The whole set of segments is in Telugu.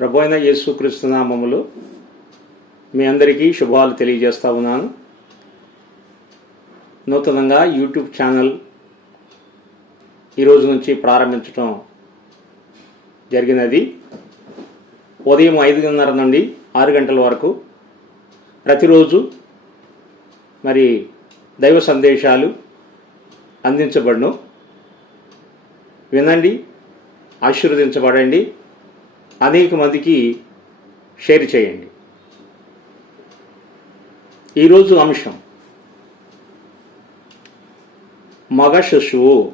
ప్రభు అయిన యేసుక్రీస్తు నామములు మీ అందరికీ శుభాలు తెలియజేస్తా ఉన్నాను. నూతనంగా యూట్యూబ్ ఛానల్ ఈరోజు నుంచి ప్రారంభించటం జరిగినది. ఉదయం ఐదున్నర నుండి ఆరు గంటల వరకు ప్రతిరోజు మరి దైవ సందేశాలు అందించబడును. వినండి ఆశీర్వదించబడండి. అనేక మందికి షేర్ చేయండి. ఈరోజు అంశం మగ శిశువు.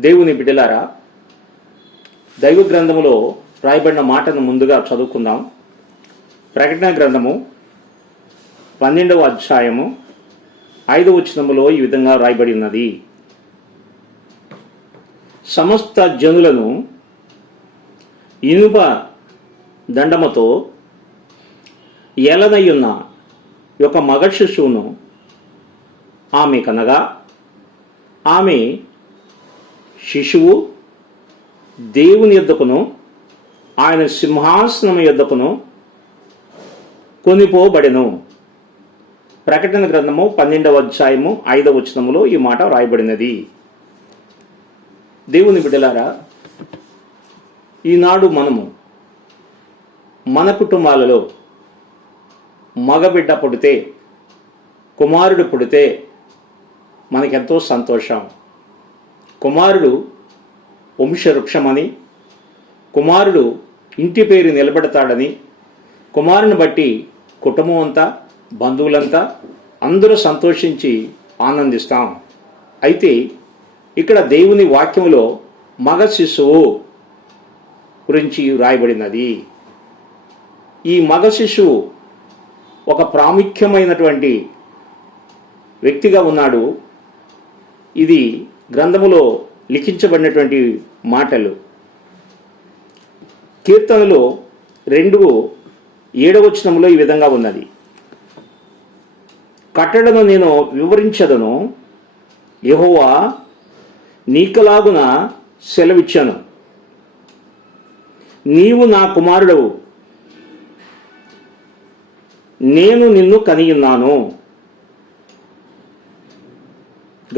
దేవుని బిడ్డలారా దైవ గ్రంథములో రాయబడిన మాటను ముందుగా చదువుకుందాం. ప్రకటన గ్రంథము పన్నెండవ అధ్యాయము ఐదవ వచనములో ఈ విధంగా రాయబడి ఉన్నది. సమస్త జనులను ఇనుప దండముతో ఎలనయ్యున్న ఒక మగ శిశువును ఆమె కనగా ఆమె శిశువు దేవుని యొద్దకును ఆయన సింహాసనం యొద్దకును కొనిపోబడెను. ప్రకటన గ్రంథము పన్నెండవ అధ్యాయము ఐదవ వచనములో ఈ మాట వ్రాయబడినది. దేవుని బిడ్డలారా ఈనాడు మనము మన కుటుంబాలలో మగబిడ్డ పుడితే కుమారుడు పుడితే మనకెంతో సంతోషం. కుమారుడు వంశవృక్షమని కుమారుడు ఇంటి పేరు నిలబెడతాడని కుమారుని బట్టి కుటుంబం అంతా బంధువులంతా అందరూ సంతోషించి ఆనందిస్తాం. అయితే ఇక్కడ దేవుని వాక్యంలో మగ శిశువు గురించి వ్రాయబడినది. ఈ మగ శిశువు ఒక ప్రాముఖ్యమైనటువంటి వ్యక్తిగా ఉన్నాడు. ఇది గ్రంథములో లిఖించబడినటువంటి మాటలు. కీర్తనలో రెండు ఏడవచనంలో ఈ విధంగా ఉన్నది. కట్టడను నేను వివరించదను. యహోవా నీకలాగున సెలవిచ్చాను. నీవు నా కుమారుడవు. నేను నిన్ను కనియున్నాను.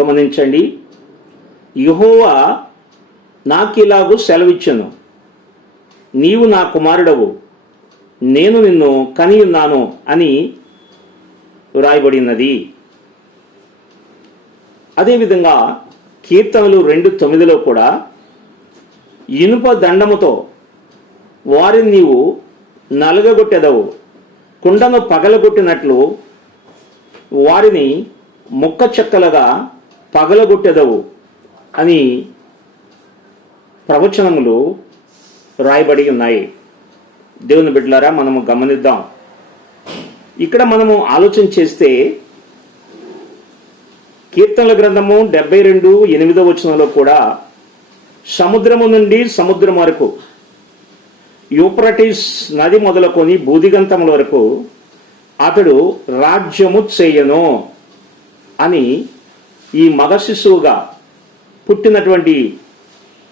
గమనించండి యుహోవా నాకిలాగూ సెలవిచ్చును. నీవు నా కుమారుడవు నేను నిన్ను కనియున్నాను అని వ్రాయబడినది. అదేవిధంగా కీర్తనలు రెండు తొమ్మిదిలో కూడా ఇనుప దండముతో వారిని నీవు నలగగొట్టెదవు. కుండను పగలగొట్టినట్లు వారిని ముక్క చెక్కలుగా పగలగొట్టెదవు అని ప్రవచనములు రాయబడి ఉన్నాయి. దేవుని బిడ్డలారా మనము గమనిద్దాం. ఇక్కడ మనము ఆలోచన చేస్తే కీర్తనల గ్రంథము డెబ్బై రెండు ఎనిమిదో వచనంలో కూడా సముద్రము నుండి సముద్రం వరకు యూప్రటిస్ నది మొదలుకొని బూదిగంతముల వరకు అతడు రాజ్యము చేయను అని ఈ మగ శిశువుగా పుట్టినటువంటి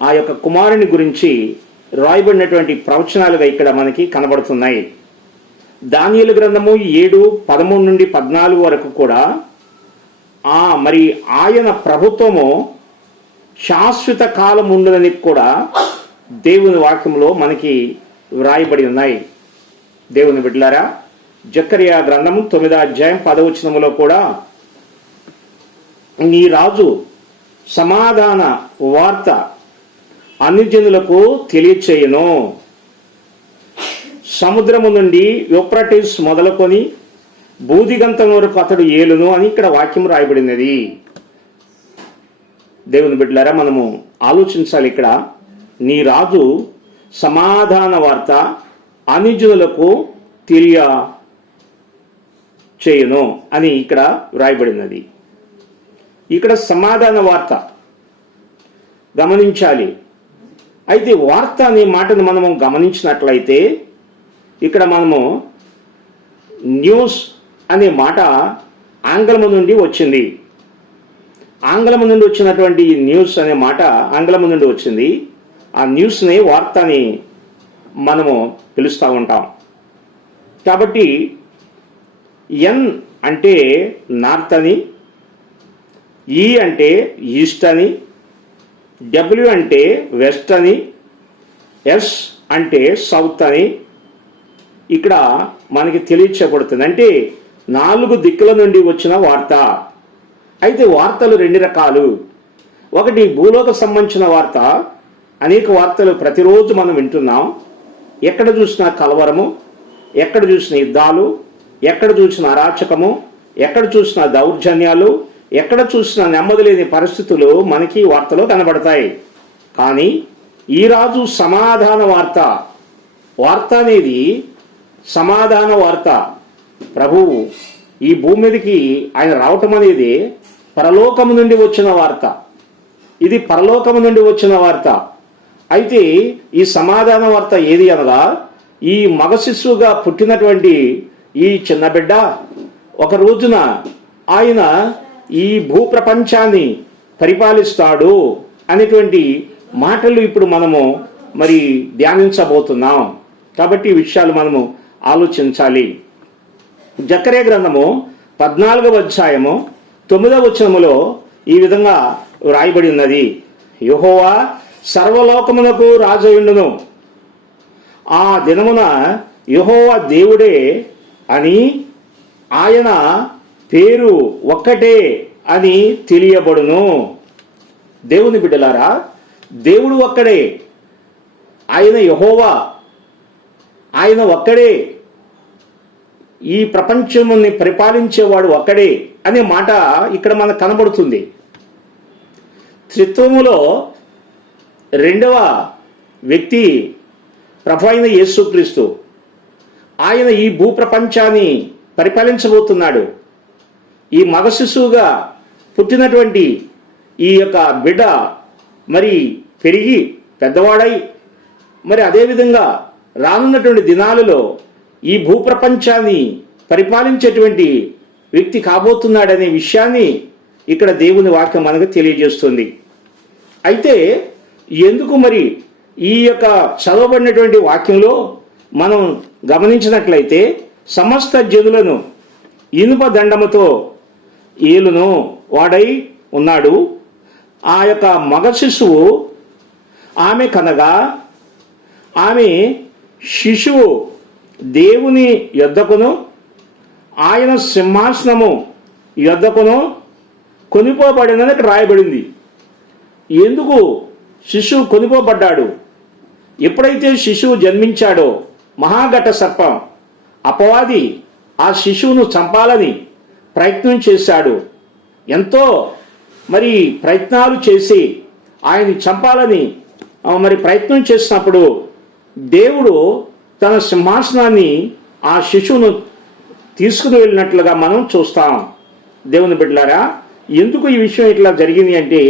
ఆ యొక్క కుమారుని గురించి రాయబడినటువంటి ప్రవచనాలుగా ఇక్కడ మనకి కనబడుతున్నాయి. దానియలు గ్రంథము ఏడు పదమూడు నుండి పద్నాలుగు వరకు కూడా ఆ మరి ఆయన ప్రభుత్వము శాశ్వత కాలం ఉండదని కూడా దేవుని వాక్యంలో మనకి వ్రాయబడి ఉన్నాయి. దేవుని బిడ్డలారా జక్కరియా గ్రంథము తొమ్మిదో అధ్యాయం పదవచనములో కూడా నీ రాజు సమాధాన వార్త అన్ని జనులకు తెలియచేయను. సముద్రము నుండి యూప్రటిస్ మొదలుకొని బూదిగంతం వరకు అతడు ఏలును అని ఇక్కడ వాక్యం రాయబడినది. దేవుని బిడ్డలారా మనము ఆలోచించాలి ఇక్కడ నీ రాజు సమాధాన వార్త అనుజులకు తెలియ చేయును అని ఇక్కడ వ్రాయబడినది. ఇక్కడ సమాధాన వార్త గమనించాలి. అయితే వార్త అనే మాటను మనము గమనించినట్లయితే ఇక్కడ మనము న్యూస్ అనే మాట ఆంగ్లము నుండి వచ్చింది. ఆంగ్లము నుండి వచ్చినటువంటి ఈ న్యూస్ అనే మాట ఆంగ్లము నుండి వచ్చింది. ఆ న్యూస్ని వార్తని మనము పిలుస్తూ ఉంటాం. కాబట్టి ఎన్ అంటే నార్త్ అని ఈ అంటే ఈస్ట్ అని డబ్ల్యూ అంటే వెస్ట్ అని ఎస్ అంటే సౌత్ అని ఇక్కడ మనకి తెలియచేయబడుతుంది. అంటే నాలుగు దిక్కుల నుండి వచ్చిన వార్త. అయితే వార్తలు రెండు రకాలు. ఒకటి భూలోక సంబంధించిన వార్త. అనేక వార్తలు ప్రతిరోజు మనం వింటున్నాం. ఎక్కడ చూసినా కలవరము ఎక్కడ చూసిన యుద్ధాలు ఎక్కడ చూసిన అరాచకము ఎక్కడ చూసిన దౌర్జన్యాలు ఎక్కడ చూసిన నెమ్మది లేని పరిస్థితులు మనకి వార్తలో కనబడతాయి. కానీ ఈరాజు సమాధాన వార్త వార్త అనేది సమాధాన వార్త. ప్రభువు ఈ భూమి మీదకి ఆయన రావటం అనేది పరలోకము నుండి వచ్చిన వార్త. ఇది పరలోకము నుండి వచ్చిన వార్త. అయితే ఈ సమాధాన వార్త ఏది అనగా ఈ మగ శిశువుగా పుట్టినటువంటి ఈ చిన్న బిడ్డ ఒక రోజున ఆయన ఈ భూప్రపంచాన్ని పరిపాలిస్తాడు అనేటువంటి మాటలు ఇప్పుడు మనము మరి ధ్యానించబోతున్నాం. కాబట్టి ఈ విషయాలు మనము ఆలోచించాలి. జకరే గ్రంథము పద్నాలుగవ అధ్యాయము తొమ్మిదవ వచనములో ఈ విధంగా వ్రాయబడి ఉన్నది. యహోవా సర్వలోకమునకు రాజయుండును. ఆ దినమున యహోవా దేవుడే అని ఆయన పేరు ఒక్కటే అని తెలియబడును. దేవుని బిడ్డలారా దేవుడు ఒక్కడే. ఆయన యహోవా. ఆయన ఒక్కడే. ఈ ప్రపంచముని పరిపాలించేవాడు ఒక్కడే అనే మాట ఇక్కడ మనకు కనబడుతుంది. త్రిత్వములో రెండవ వ్యక్తి ప్రభు యేసుక్రీస్తు. ఆయన ఈ భూప్రపంచాన్ని పరిపాలించబోతున్నాడు. ఈ మగ శిశువుగా పుట్టినటువంటి ఈ యొక్క బిడ్డ మరి పెరిగి పెద్దవాడై మరి అదేవిధంగా రానున్నటువంటి దినాలలో ఈ భూప్రపంచాన్ని పరిపాలించేటువంటి వ్యక్తి కాబోతున్నాడనే విషయాన్ని ఇక్కడ దేవుని వాక్యం మనకు తెలియజేస్తుంది. అయితే ఎందుకు మరి ఈ యొక్క చదవబడినటువంటి వాక్యంలో మనం గమనించినట్లయితే సమస్త జనులను ఇనుప దండముతో ఏలును వాడై ఉన్నాడు. ఆ యొక్క మగ శిశువు ఆమె కనగా ఆమె శిశువు దేవుని యొద్దకును ఆయన సింహాసనము యొద్దకును కొనిపోబడినని రాయబడింది. ఎందుకు? శిశువు కొనిపోబడ్డాడు. ఎప్పుడైతే శిశువు జన్మించాడో మహాఘట సర్పం అపవాది ఆ శిశువును చంపాలని ప్రయత్నం చేశాడు. ఎంతో మరి ప్రయత్నాలు చేసి ఆయన్ని చంపాలని మరి ప్రయత్నం చేసినప్పుడు దేవుడు తన సింహాసనాన్ని ఆ శిశువును తీసుకుని వెళ్ళినట్లుగా మనం చూస్తాం. దేవుని బిడ్డలారా ఎందుకు ఈ విషయం ఇట్లా జరిగింది అంటే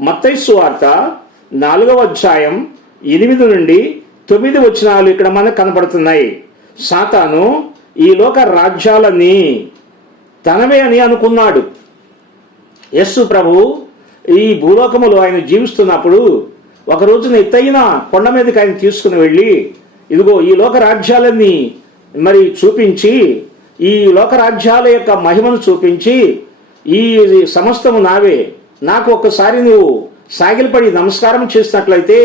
మత్తైసు వార్త నాలుగవ అధ్యాయం ఎనిమిది నుండి తొమ్మిది వచనాలు ఇక్కడ మనకు కనబడుతున్నాయి సాతాను ఈ లోక రాజ్యాలన్నీ తనవే అని అనుకున్నాడు. యస్సు ప్రభు ఈ భూలోకములో ఆయన జీవిస్తున్నప్పుడు ఒక రోజున ఎత్తైన కొండ మీదకి ఆయన తీసుకుని వెళ్ళి ఇదిగో ఈ లోక రాజ్యాలన్నీ మరి చూపించి ఈ లోక రాజ్యాల యొక్క మహిమను చూపించి ఈ సమస్తము నావే. నాకు ఒక్కసారి నువ్వు సాగిలపడి నమస్కారం చేసినట్లయితే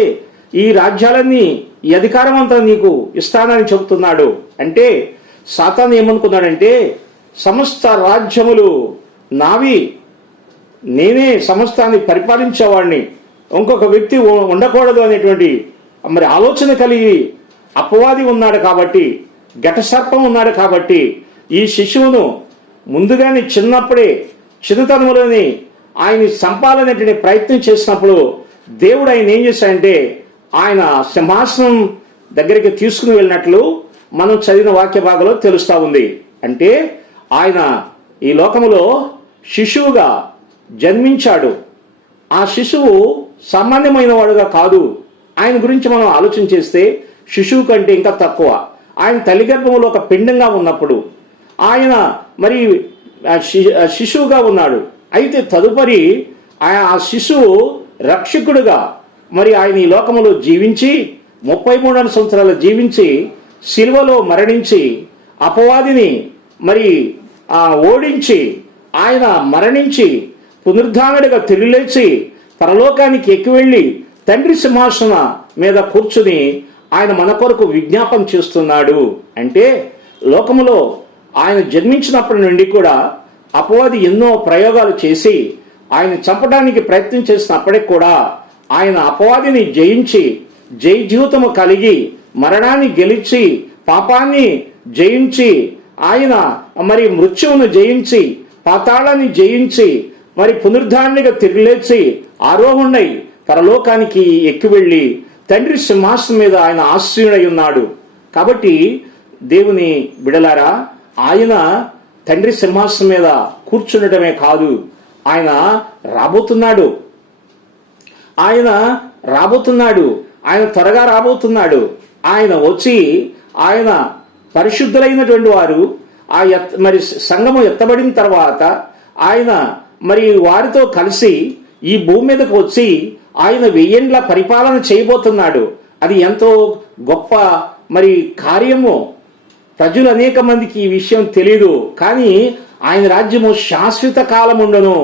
ఈ రాజ్యాలన్నీ ఈ అధికారం అంతా నీకు ఇస్తానని చెబుతున్నాడు. అంటే సాతాన్ ఏమనుకున్నాడంటే సమస్త రాజ్యములు నావి నేనే సమస్తాన్ని పరిపాలించేవాడిని ఇంకొక వ్యక్తి ఉండకూడదు అనేటువంటి మరి ఆలోచన కలిగి అపవాది ఉన్నాడు కాబట్టి ఘటసర్పం ఉన్నాడు కాబట్టి ఈ శిశువును ముందుగానే చిన్నప్పుడే చిన్నతనంలోనే ఆయన చంపాలనేటువంటి ప్రయత్నం చేసినప్పుడు దేవుడు ఆయన ఏం చేశాడంటే ఆయన సింహాసనం దగ్గరికి తీసుకుని వెళ్ళినట్లు మనం చదివిన వాక్య భాగంలో తెలుస్తూ ఉంది. అంటే ఆయన ఈ లోకములో శిశువుగా జన్మించాడు. ఆ శిశువు సామాన్యమైన వాడుగా కాదు. ఆయన గురించి మనం ఆలోచన చేస్తే శిశువు కంటే ఇంకా తక్కువ. ఆయన తల్లి గర్భంలో ఒక పిండంగా ఉన్నప్పుడు ఆయన మరి శిశువుగా ఉన్నాడు. అయితే తదుపరి ఆ ఆ శిశువు రక్షకుడుగా మరి ఆయన ఈ లోకములో జీవించి ముప్పై మూడు సంవత్సరాలు జీవించి శిల్వలో మరణించి అపవాదిని మరి ఆ ఓడించి ఆయన మరణించి పునరుద్ధానుడిగా తిరిగిలేచి పరలోకానికి ఎక్కి వెళ్ళి తండ్రి సింహాసన మీద కూర్చుని ఆయన మన కొరకు విజ్ఞాపం చేస్తున్నాడు. అంటే లోకములో ఆయన జన్మించినప్పటి నుండి కూడా అపవాది ఎన్నో ప్రయోగాలు చేసి ఆయన చంపడానికి ప్రయత్నం చేసినప్పటికి కూడా ఆయన అపవాదిని జయించి జై జీవితము కలిగి మరణాన్ని గెలిచి పాపాన్ని జయించి ఆయన మరి మృత్యువును జయించి పాతాళాన్ని జయించి మరి పునరుద్ధారణగా తిరిగిలేచి ఆరోహణై పరలోకానికి ఎక్కి వెళ్ళి తండ్రి సింహాసనం మీద ఆయన ఆశ్రయుడై ఉన్నాడు. కాబట్టి దేవుని బిడలారా ఆయన తండ్రి సింహాసనం మీద కూర్చుండటమే కాదు ఆయన రాబోతున్నాడు. ఆయన రాబోతున్నాడు. ఆయన త్వరగా రాబోతున్నాడు. ఆయన వచ్చి ఆయన పరిశుద్ధులైనటువంటి వారు ఆ ఎత్ మరి సంఘము ఎత్తబడిన తర్వాత ఆయన మరి వారితో కలిసి ఈ భూమి మీదకు వచ్చి ఆయన వెయ్యేండ్ల పరిపాలన చేయబోతున్నాడు. అది ఎంతో గొప్ప మరి కార్యము. ప్రజలు అనేక మందికి ఈ విషయం తెలియదు కానీ ఆయన రాజ్యము శాశ్వత కాలం ఉండను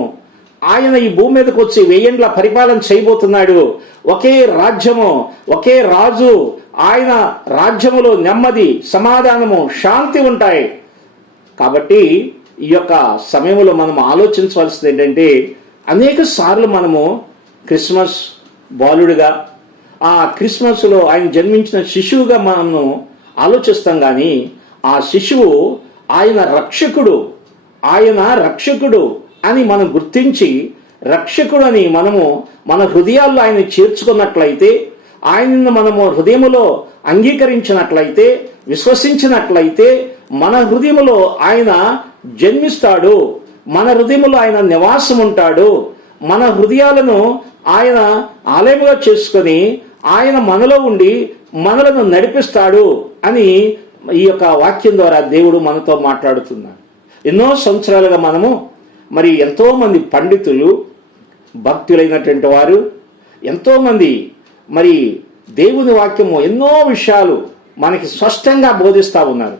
ఆయన ఈ భూమి మీదకి వచ్చి వెయ్యండ్ల పరిపాలన చేయబోతున్నాడు. ఒకే రాజ్యము ఒకే రాజు ఆయన రాజ్యములో నెమ్మది సమాధానము శాంతి ఉంటాయి. కాబట్టి ఈ యొక్క సమయంలో మనం ఆలోచించవలసింది ఏంటంటే అనేక సార్లు మనము క్రిస్మస్ బాలుడిగా ఆ క్రిస్మస్లో ఆయన జన్మించిన శిశువుగా మనము ఆలోచిస్తాం కానీ ఆ శిశువు ఆయన రక్షకుడు ఆయన రక్షకుడు అని మనం గుర్తించి రక్షకుడు అని మనము మన హృదయాల్లో ఆయన చేర్చుకున్నట్లయితే ఆయనను మనము హృదయములో అంగీకరించినట్లయితే విశ్వసించినట్లయితే మన హృదయములో ఆయన జన్మిస్తాడు మన హృదయములో ఆయన నివాసం ఉంటాడు మన హృదయాలను ఆయన ఆలయముగా చేసుకొని ఆయన మనలో ఉండి మనలను నడిపిస్తాడు అని ఈ యొక్క వాక్యం ద్వారా దేవుడు మనతో మాట్లాడుతున్నాడు. ఎన్నో సంవత్సరాలుగా మనము మరి ఎంతోమంది పండితులు భక్తులైనటువంటి వారు ఎంతోమంది మరి దేవుని వాక్యము ఎన్నో విషయాలు మనకి స్పష్టంగా బోధిస్తూ ఉన్నారు.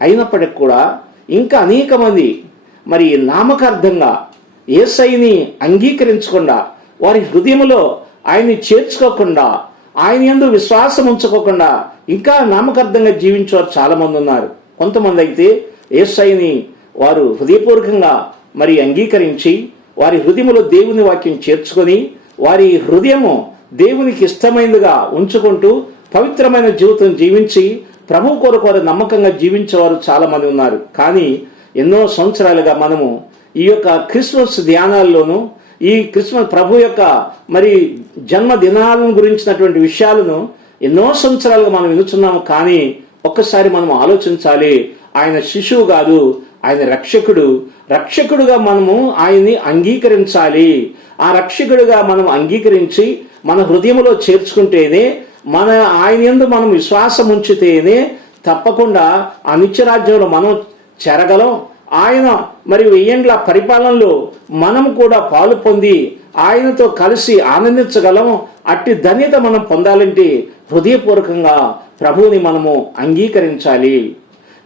అయినప్పటికి కూడా ఇంకా అనేక మంది మరి నామకార్థంగా ఏసైని అంగీకరించకుండా వారి హృదయములో ఆయన్ని చేర్చుకోకుండా ఆయన ఎందు విశ్వాసం ఉంచుకోకుండా ఇంకా నామకార్థంగా జీవించేవారు చాలా మంది ఉన్నారు. కొంతమంది అయితే ఏసైని వారు హృదయపూర్వకంగా మరి అంగీకరించి వారి హృదయములో దేవుని వాక్యం చేర్చుకొని వారి హృదయము దేవునికి ఇష్టమైనదిగా ఉంచుకుంటూ పవిత్రమైన జీవితం జీవించి ప్రభు కొరకు వారు నమ్మకంగా జీవించేవారు చాలా మంది ఉన్నారు. కానీ ఎన్నో సంవత్సరాలుగా మనము ఈ యొక్క క్రిస్మస్ ధ్యానాల్లోనూ ఈ క్రిస్మస్ ప్రభు యొక్క మరి జన్మదినాలను గురించినటువంటి విషయాలను ఎన్నో సంవత్సరాలుగా మనం వినుచున్నాము కానీ ఒక్కసారి మనం ఆలోచించాలి ఆయన శిశువు కాదు ఆయన రక్షకుడు. రక్షకుడుగా మనము ఆయన్ని అంగీకరించాలి. ఆ రక్షకుడుగా మనం అంగీకరించి మన హృదయంలో చేర్చుకుంటేనే మన ఆయన ఎందు మనం విశ్వాసం ఉంచితేనే తప్పకుండా ఆ నిత్యరాజ్యంలో మనం చేరగలం. ఆయన మరి వెయ్యేండ్ల పరిపాలనలో మనం కూడా పాలు పొంది ఆయనతో కలిసి ఆనందించగలం. అట్టి ధన్యత మనం పొందాలంటే హృదయపూర్వకంగా ప్రభువుని మనము అంగీకరించాలి.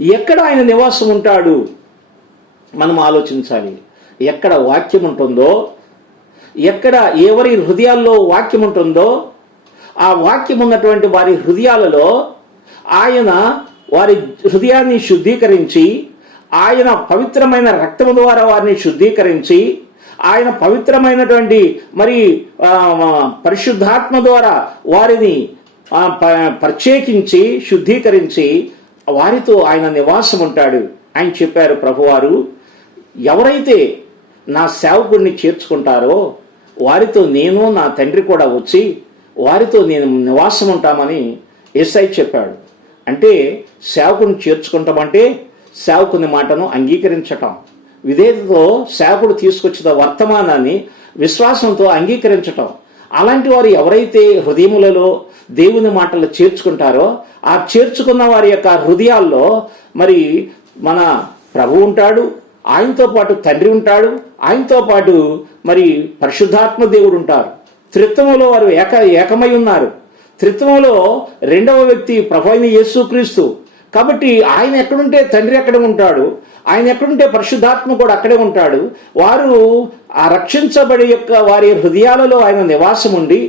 ఎక్కడ ఆయన నివాసం ఉంటాడు? మనం ఆలోచించాలి. ఎక్కడ వాక్యం ఉంటుందో? ఎక్కడ ఎవరి హృదయాల్లో వాక్యం ఉంటుందో? ఆ వాక్యం ఉన్నటువంటి వారి హృదయాలలో ఆయన వారి హృదయాన్ని శుద్ధీకరించి ఆయన పవిత్రమైన రక్తము ద్వారా వారిని శుద్ధీకరించి ఆయన పవిత్రమైనటువంటి మరి పరిశుద్ధాత్మ ద్వారా వారిని ప- ప్రత్యేకించి శుద్ధీకరించి వారితో ఆయన నివాసం ఉంటాడు. ఆయన చెప్పారు ప్రభువారు ఎవరైతే నా సేవకుడిని చేర్చుకుంటారో వారితో నేను నా తండ్రి కూడా వచ్చి వారితో నేను నివాసం ఉంటామని ఎస్ఐ చెప్పాడు. అంటే సేవకుని చేర్చుకుంటామంటే సేవకుని మాటను అంగీకరించటం. విధేయతతో సేవకుడు తీసుకొచ్చిన వర్తమానాన్ని విశ్వాసంతో అంగీకరించటం. అలాంటి వారు ఎవరైతే హృదయములలో దేవుని మాటలు చేర్చుకుంటారో ఆ చేర్చుకున్న వారి యొక్క హృదయాల్లో మరి మన ప్రభు ఉంటాడు ఆయనతో పాటు తండ్రి ఉంటాడు ఆయనతో పాటు మరి పరిశుద్ధాత్మ దేవుడు ఉంటారు. త్రిత్వములో వారు ఏక ఏకమై ఉన్నారు. త్రిత్వములో రెండవ వ్యక్తి ప్రభు అయిన యేసుక్రీస్తు. కాబట్టి ఆయన ఎక్కడుంటే తండ్రి ఎక్కడ ఉంటాడు. ఆయన ఎక్కడుంటే పరిశుద్ధాత్మ కూడా అక్కడే ఉంటాడు. వారు ఆ రక్షించబడి యొక్క వారి హృదయాలలో ఆయన నివాసం ఉండి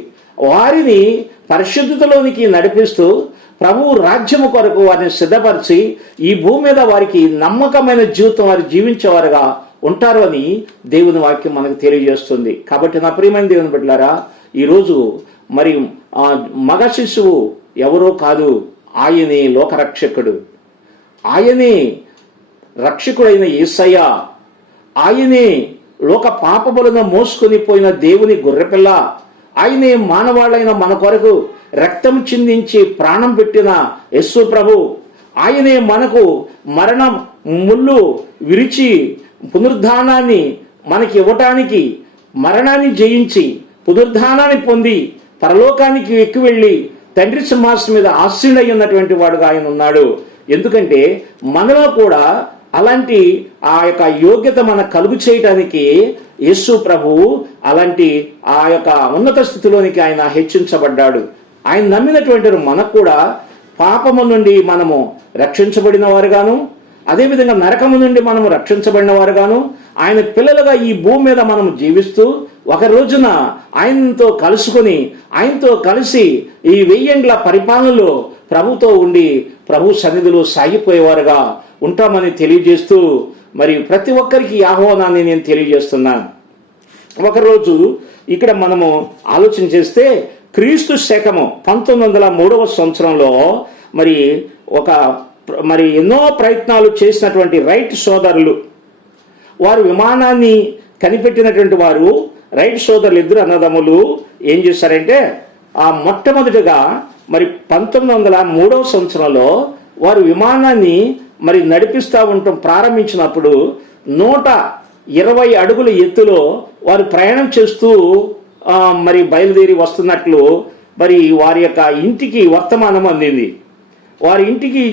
వారిని పరిశుద్ధతలోనికి నడిపిస్తూ ప్రభువు రాజ్యము కొరకు వారిని సిద్ధపరిచి ఈ భూమి మీద వారికి నమ్మకమైన జీవితం వారు జీవించేవారుగా ఉంటారు అని దేవుని వాక్యం మనకు తెలియజేస్తుంది. కాబట్టి నా ప్రియమైన దేవుని బిడ్డలారా ఈరోజు మరి మగ శిశువు ఎవరో కాదు. ఆయనే లోకరక్షకుడు. ఆయనే రక్షకుడైన ఏసయ్య. ఆయనే లోక పాపములను మోసుకొని పోయిన దేవుని గొర్రెపిల్ల. ఆయనే మానవాళ్ళైన మన కొరకు రక్తం చిందించి ప్రాణం పెట్టిన యస్సు ప్రభు. ఆయనే మనకు మరణం ముళ్ళు విరిచి పునరుద్ధానాన్ని మనకి ఇవ్వటానికి మరణాన్ని జయించి పునరుద్ధానాన్ని పొంది పరలోకానికి ఎక్కువెళ్ళి తండ్రి సింహాసనం మీద ఆశీనుడై ఉన్నటువంటి వాడుగా ఆయన ఉన్నాడు. ఎందుకంటే మనలో కూడా అలాంటి ఆ యొక్క యోగ్యత మన కలుగు చేయటానికి యేసు ప్రభు అలాంటి ఆ యొక్క ఉన్నత స్థితిలోనికి ఆయన హెచ్చించబడ్డాడు. ఆయన నమ్మినటువంటి మనకు కూడా పాపము నుండి మనము రక్షించబడిన వారుగాను అదేవిధంగా నరకము నుండి మనము రక్షించబడిన వారుగాను ఆయన పిల్లలుగా ఈ భూమి మీద మనం జీవిస్తూ ఒక రోజున ఆయనతో కలుసుకొని ఆయనతో కలిసి ఈ వెయ్యేండ్ల పరిపాలనలో ప్రభుతో ఉండి ప్రభు సన్నిధిలో సాగిపోయేవారుగా ఉంటామని తెలియజేస్తూ మరి ప్రతి ఒక్కరికి ఆహ్వానాన్ని నేను తెలియజేస్తున్నాను ఒకరోజు ఇక్కడ మనము ఆలోచన చేస్తే క్రీస్తు శకము పంతొమ్మిది వందల మూడవ సంవత్సరంలో మరి ఒక మరి ఎన్నో ప్రయత్నాలు చేసినటువంటి రైట్ సోదరులు వారు విమానాన్ని కనిపెట్టినటువంటి వారు రైట్ సోదరులు ఇద్దరు అన్నదమ్ములు ఏం చేశారంటే ఆ మొట్టమొదటిగా మరి పంతొమ్మిది వందల మూడవ సంవత్సరంలో వారు విమానాన్ని మరి నడిపిస్తూ ఉండటం ప్రారంభించినప్పుడు నూట ఇరవై అడుగుల ఎత్తులో వారు ప్రయాణం చేస్తూ మరి బయలుదేరి వస్తున్నట్లు మరి వారి యొక్క ఇంటికి వర్తమానం అందింది. వారి ఇంటికి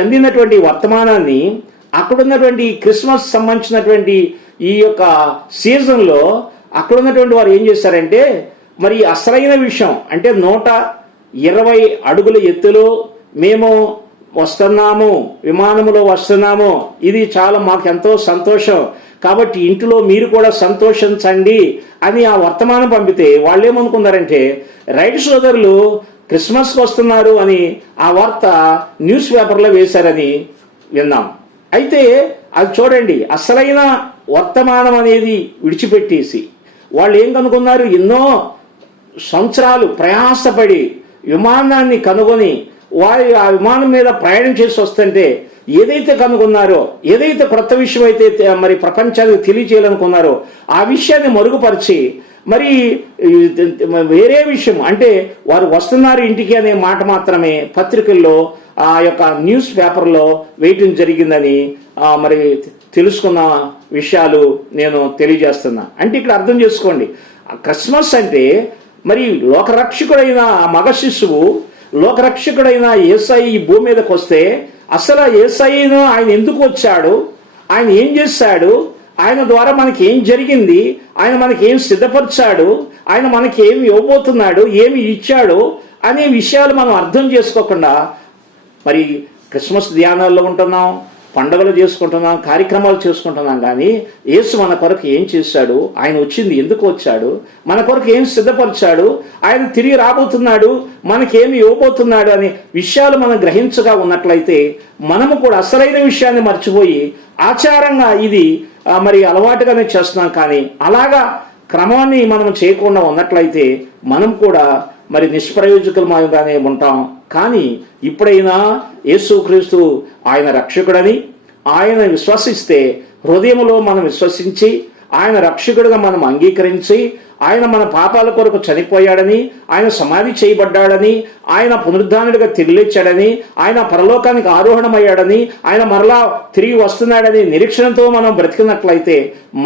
అందినటువంటి వర్తమానాన్ని అక్కడున్నటువంటి క్రిస్మస్ సంబంధించినటువంటి ఈ యొక్క సీజన్లో అక్కడ ఉన్నటువంటి వారు ఏం చేశారంటే మరి అసలైన విషయం అంటే నూట ఇరవై అడుగుల ఎత్తులో మేము వస్తున్నాము విమానములో వస్తున్నాము. ఇది చాలా మాకు ఎంతో సంతోషం. కాబట్టి ఇంటిలో మీరు కూడా సంతోషించండి అని ఆ వర్తమానం పంపితే వాళ్ళు ఏమనుకున్నారంటే రైట్ సోదరులు క్రిస్మస్కి వస్తున్నారు అని ఆ వార్త న్యూస్ పేపర్లో వేశారని విన్నాం. అయితే అది చూడండి అసలైన వర్తమానం అనేది విడిచిపెట్టేసి వాళ్ళు ఏం కనుగొన్నారు? ఎన్నో సంవత్సరాలు ప్రయాసపడి విమానాన్ని కనుగొని వారి ఆ విమానం మీద ప్రయాణం చేసి వస్తుంటే ఏదైతే కనుగొన్నారో ఏదైతే క్రొత్త విషయం అయితే మరి ప్రపంచానికి తెలియజేయాలనుకున్నారో ఆ విషయాన్ని మరుగుపరిచి మరి వేరే విషయం అంటే వారు వస్తున్నారు ఇంటికి అనే మాట మాత్రమే పత్రికల్లో ఆ యొక్క న్యూస్ పేపర్లో వేయటం జరిగిందని మరి తెలుసుకున్న విషయాలు నేను తెలియజేస్తున్నా. అంటే ఇక్కడ అర్థం చేసుకోండి. క్రిస్మస్ అంటే మరి లోకరక్షకుడైన మగ శిశువు లోకరక్షకుడైన ఏసై ఈ భూమి మీదకి వస్తే అసలు ఏసైను ఆయన ఎందుకు వచ్చాడు? ఆయన ఏం చేశాడు? ఆయన ద్వారా మనకి ఏం జరిగింది? ఆయన మనకి ఏం సిద్ధపరిచాడు? ఆయన మనకి ఏమి ఇవ్వబోతున్నాడు? ఏమి ఇచ్చాడు? అనే విషయాలు మనం అర్థం చేసుకోకుండా మరి క్రిస్మస్ ధ్యానాల్లో ఉంటున్నాం. పండుగలు చేసుకుంటున్నాం కార్యక్రమాలు చేసుకుంటున్నాం కానీ యేసు మన కొరకు ఏం చేశాడు? ఆయన వచ్చింది ఎందుకు వచ్చాడు? మన కొరకు ఏం సిద్ధపరిచాడు? ఆయన తిరిగి రాబోతున్నాడు మనకేమి ఇవ్వబోతున్నాడు అనే విషయాలు మనం గ్రహించగా ఉన్నట్లయితే మనము కూడా అసలైన విషయాన్ని మర్చిపోయి ఆచారంగా ఇది మరి అలవాటుగానే చేస్తున్నాం కానీ అలాగా క్రమాన్ని మనం చేయకుండా ఉన్నట్లయితే మనం కూడా మరి నిష్ప్రయోజకులమాగానే ఉంటాం. కానీ ఇప్పుడైనా యేసుక్రీస్తు ఆయన రక్షకుడని ఆయన విశ్వసిస్తే హృదయంలో మనం విశ్వసించి ఆయన రక్షకుడిగా మనం అంగీకరించి ఆయన మన పాపాల కొరకు చనిపోయాడని ఆయన సమాధి చేయబడ్డాడని ఆయన పునరుద్ధానుడిగా తిరిగిచ్చాడని ఆయన పరలోకానికి ఆరోహణమయ్యాడని ఆయన మరలా తిరిగి వస్తున్నాడని నిరీక్షణతో మనం బ్రతికినట్లయితే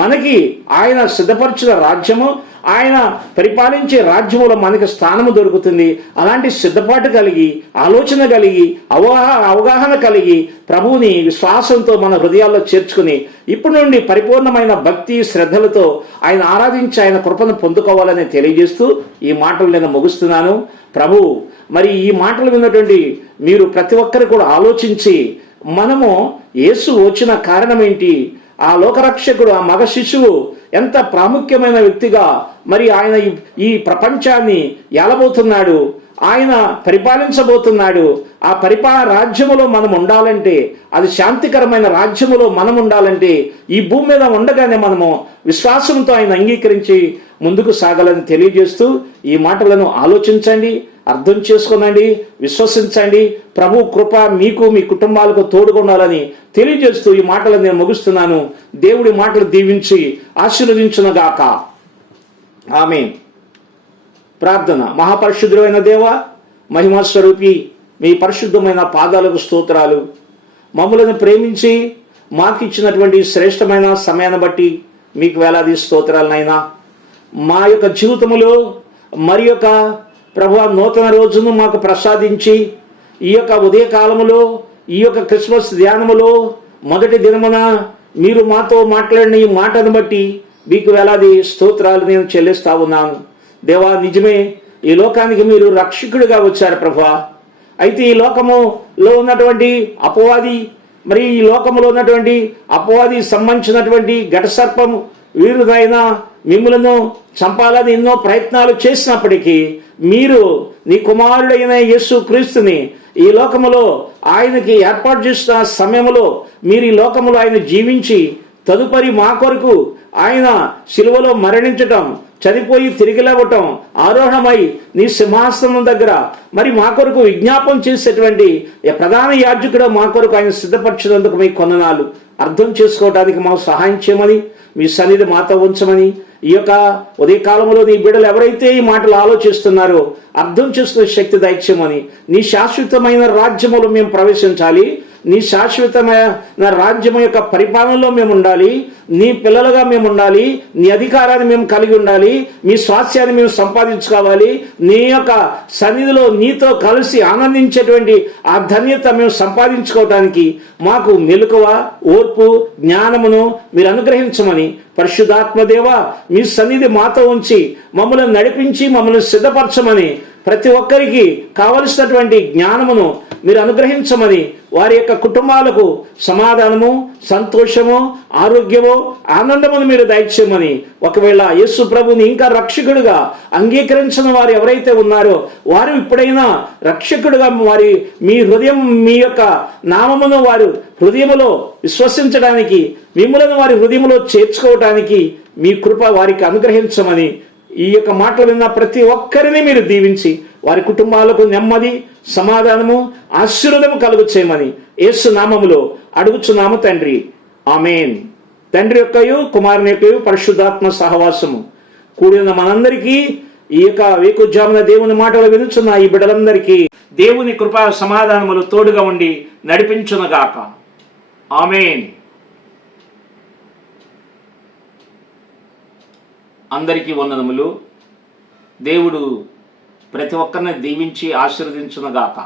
మనకి ఆయన సిద్ధపరిచిన రాజ్యము ఆయన పరిపాలించే రాజ్యంలో మనకి స్థానము దొరుకుతుంది. అలాంటి సిద్ధపాటు కలిగి ఆలోచన కలిగి అవగాహ అవగాహన కలిగి ప్రభువుని విశ్వాసంతో మన హృదయాల్లో చేర్చుకుని ఇప్పటి నుండి పరిపూర్ణమైన భక్తి శ్రద్ధలతో ఆయన ఆరాధించి ఆయన కృపను పొందుకోవాలని తెలియజేస్తూ ఈ మాటలు నేను ముగుస్తున్నాను. ప్రభు మరి ఈ మాటలు విన్నటువంటి మీరు ప్రతి ఒక్కరు కూడా ఆలోచించి మనము యేసు వచ్చిన కారణం ఏంటి? ఆ లోకరక్షకుడు ఆ మగ శిశువు ఎంత ప్రాముఖ్యమైన వ్యక్తిగా మరి ఆయన ఈ- ప్రపంచాన్ని ఏలబోతున్నాడు ఆయన పరిపాలించబోతున్నాడు ఆ పరిపాలన రాజ్యములో మనం ఉండాలంటే అది శాంతికరమైన రాజ్యములో మనం ఉండాలంటే ఈ భూమి మీద ఉండగానే మనము విశ్వాసంతో ఆయన అంగీకరించి ముందుకు సాగాలని తెలియజేస్తూ ఈ మాటలను ఆలోచించండి. అర్థం చేసుకునండి విశ్వసించండి. ప్రభు కృప మీకు మీ కుటుంబాలకు తోడుకొనాలని తెలియజేస్తూ ఈ మాటలు నేను ముగిస్తున్నాను. దేవుడి మాటలు దీవించి ఆశీర్వదించునుగాక. ఆమె ప్రార్థన. మహాపరిశుద్ధుడైన దేవ మహిమా స్వరూపి మీ పరిశుద్ధమైన పాదాలకు స్తోత్రాలు. మమ్మలను ప్రేమించి మాకిచ్చినటువంటి శ్రేష్టమైన సమయాన్ని బట్టి మీకు వేలాది స్తోత్రాలనైనా మా యొక్క జీవితములో మరి యొక్క ప్రభు నూతన రోజును మాకు ప్రసాదించి ఈ యొక్క ఉదయకాలములో ఈ యొక్క క్రిస్మస్ ధ్యానములో మొదటి దినమున మీరు మాతో మాట్లాడిన ఈ మాటను బట్టి మీకు వేలాది స్తోత్రాలు నేను చెల్లిస్తా ఉన్నాను. దేవా నిజమే ఈ లోకానికి మీరు రక్షకుడిగా వచ్చారు ప్రభా. అయితే ఈ లోకములో ఉన్నటువంటి అపవాది మరి ఈ లోకములో ఉన్నటువంటి అపవాది సంబంధించినటువంటి ఘట సర్పం వీరుదైనా మిమ్మలను చంపాలని ఎన్నో ప్రయత్నాలు చేసినప్పటికీ మీరు నీ కుమారుడైన యేసు క్రీస్తుని ఈ లోకములో ఆయనకి ఏర్పాటు చేసిన సమయంలో మీరు ఈ లోకములో ఆయన జీవించి తదుపరి మా కొరకు ఆయన శిలువలో మరణించటం చనిపోయి తిరిగి లేవటం ఆరోహణమై నీ సింహాసనం దగ్గర. మరి మా కొరకు విజ్ఞాపం చేసేటువంటి ప్రధాన యాజకుడు మా కొరకు ఆయన సిద్ధపరిచినందుకు మీ కొన్ననాలు అర్థం చేసుకోవడానికి మాకు సహాయం చేయమని మీ సన్నిధి మాతో ఉంచమని ఈ యొక్క ఉదయకాలంలో నీ బిడ్డలు ఎవరైతే ఈ మాటలు ఆలోచిస్తున్నారో అర్థం చేసుకునే శక్తి దయచేయమని నీ శాశ్వతమైన రాజ్యములో మేము ప్రవేశించాలి. నీ శాశ్వతమైన రాజ్యం యొక్క పరిపాలనలో మేము ఉండాలి నీ పిల్లలుగా మేము ఉండాలి నీ అధికారాన్ని మేము కలిగి ఉండాలి మీ స్వాస్థ్యాన్ని మేము సంపాదించుకోవాలి నీ యొక్క సన్నిధిలో నీతో కలిసి ఆనందించేటువంటి ఆ ధన్యత మేము సంపాదించుకోవటానికి మాకు మెలకువ ఓర్పు జ్ఞానమును మీరు అనుగ్రహించమని పరిశుద్ధాత్మదేవ మీ సన్నిధి మాతో ఉంచి మమ్మల్ని నడిపించి మమ్మల్ని సిద్ధపరచమని ప్రతి ఒక్కరికి కావలసినటువంటి జ్ఞానమును మీరు అనుగ్రహించమని వారి యొక్క కుటుంబాలకు సమాధానము సంతోషము ఆరోగ్యము ఆనందమును మీరు దయచేయమని ఒకవేళ యేసు ప్రభుని ఇంకా రక్షకుడుగా అంగీకరించిన వారు ఎవరైతే ఉన్నారో వారు ఇప్పుడైనా రక్షకుడుగా వారి మీ హృదయం మీ యొక్క నామమును వారు హృదయములో విశ్వసించడానికి మిమ్మలను వారి హృదయంలో చేర్చుకోవటానికి మీ కృప వారికి అనుగ్రహించమని ఈ యొక్క మాటలు విన్న ప్రతి ఒక్కరిని మీరు దీవించి వారి కుటుంబాలకు నెమ్మది సమాధానము ఆశీర్వదము కలుగు చేయమని యేసు నామములో అడుగుచున్నాము తండ్రి. ఆమెన్. తండ్రి యొక్కయు కుమారుని యొక్కయు పరిశుద్ధాత్మ సహవాసము. కూడిన మనందరికీ ఈ యొక్క వేకుజామున దేవుని మాటలు వినుచున్న ఈ బిడ్డలందరికీ దేవుని కృపా సమాధానములు తోడుగా ఉండి నడిపించునగాక. ఆమెన్. అందరికీ వందనములు. దేవుడు ప్రతి ఒక్కరిని దీవించి ఆశీర్వదించునగాక.